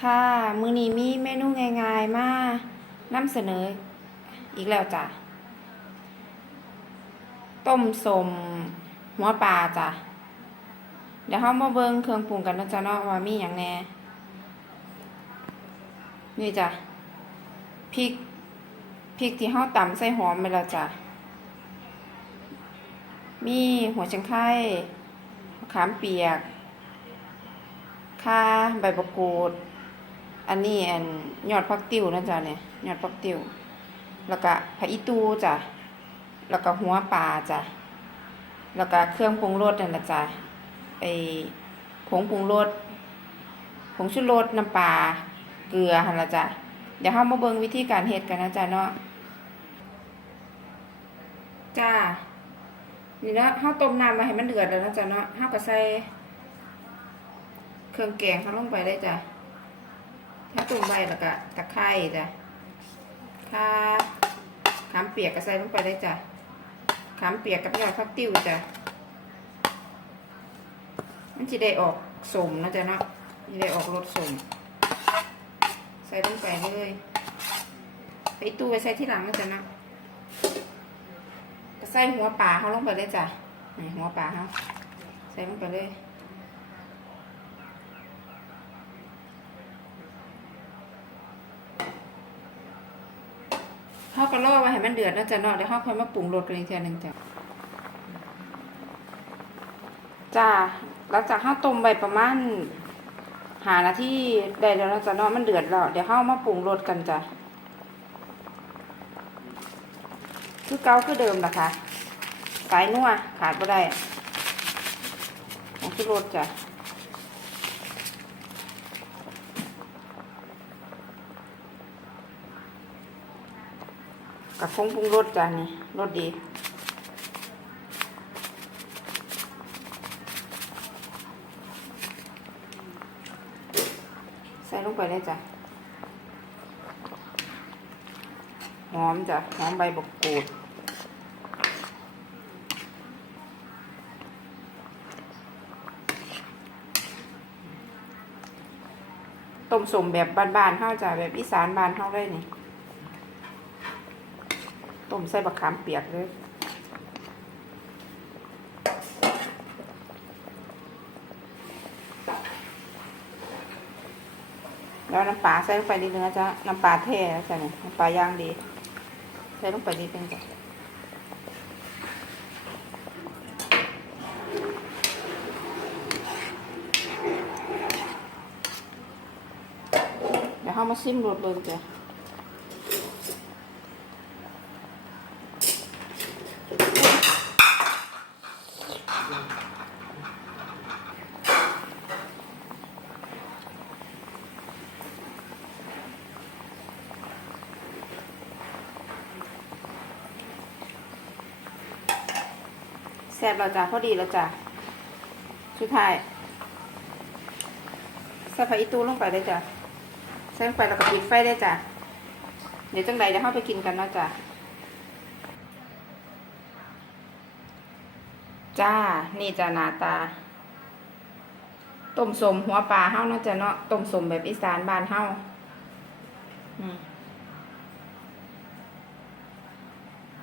ค่ะ มื้อนี้มีเมนูง่ายๆมานำเสนอ อีกแล้วจ้ะ ต้มสมหัวปลาจ้ะ เดี๋ยวเฮามาเบิ่งเครื่องปรุงกันนะจ้ะเนาะว่ามีหยังแน่นี่จ้ะพริกพริกที่เฮาตำใส่หอมไปแล้วจ้ะ มีหัวชิงไข่ขามเปียกข่าใบมะกูด อันนี้อันยอดผักติ๋วนะจ๊ะเนี่ยยอดผักติ๋วแล้วก็ผักอีตูจ้ะแล้วก็หัวปลาจ้ะแล้วก็เครื่องปรุงรสนั่นแหละจ้ะไอผงปรุงรสผงชูรสน้ำปลาเกลือหันละจ้ะเดี๋ยวเฮามาเบิ่งวิธีการเฮ็ดกันนะจ๊ะเนาะจ้านี่เนาะเฮาต้มน้ำมาให้มันเดือดแล้วนะจ๊ะเนาะเฮาก็ใส่เครื่องแกงเขาลงไปได้จ้ะ ถ้าตุ่มใบแล้วก็ตะไคร้จ้ะข่าขามเปียกก็ใส่ลงไปได้จ้ะขามเปียกกับยอดฟักติ้วจ้ะมันจะได้ออกสมนะจ๊ะเนาะจะได้ออกรสสม ใส่ลงไปเลยไปตู้ไปใส่ที่หลังนะจ๊ะเนาะก็ใส่หัวปลาเขาลงไปเลยจ้ะหัวปลาเขาใส่ลงไปเลย ขาก็ล่อไว้ให้มันเดือดแล้วจ้ะเนาะเดี๋ยวเขาค่อยมาปรุงรสกันอีกทีหนึ่งจ้ะจ้าหลังจากเขาต้มไปประมาณหานาทีได้แล้วนะจ้ะเนาะมันเดือดแล้วเดี๋ยวเขามาปรุงรสกันจ้ะคือเกาคือเดิมนะคะสายนัวขาดไม่ได้ของที่รสจ้ะ กับฟงปรุงรสจ้ะนี่รสดีใส่ลงไปเลยจ้ะหอมจ้ะหอมใบบกกูดต้มสมแบบบ้านๆเฮาจ้ะแบบอีสานบ้านเฮาเลยนี่ ต้มใส่บักขามเปียกเลยแล้วน้ำปลาใส่ลงไปนิดนึงนะจ๊ะน้ำปลาแท้นะจ๊ะเนี่ยน้ำปลาย่างดี ใส่ลงไปนิดนึงจ้ะเดี๋ยวเข้ามาซิมรสเบิ่งจ้ะ แซ่บแล้วจ้ะพอดีแล้วจ้ะสุดท้ายใส่ผักอีตูลงไปได้จ้ะใส่ลงไปแล้วก็ปิดไฟได้จ้ะเดี๋ยวจังใดเดี๋ยวเข้าไปกินกันนะจ้ะจ้า นี่จ้ะหน้าตา ต้มสมหัวปลาเฮาเนาะจ้ะเนาะ ต้มสมแบบอีสานบ้านเฮา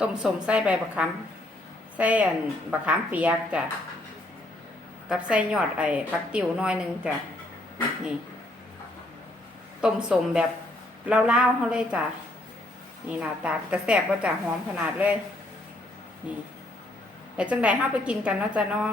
ต้มสมใส่ใบบักคำ ใส่อันบักขามเปียกจ้ะกับใส่ยอดไอ้ผักติ๋วน้อยหนึงจ้ะนี่ต้มสมแบบเล่าๆเขาเลยจ้ะนี่หน้าตาจะแซ่บว่าจ้ะหอมขนาดเลย นี่เดี๋ยวจังใดเฮาไปกินกันเนาะจ้ะเนาะ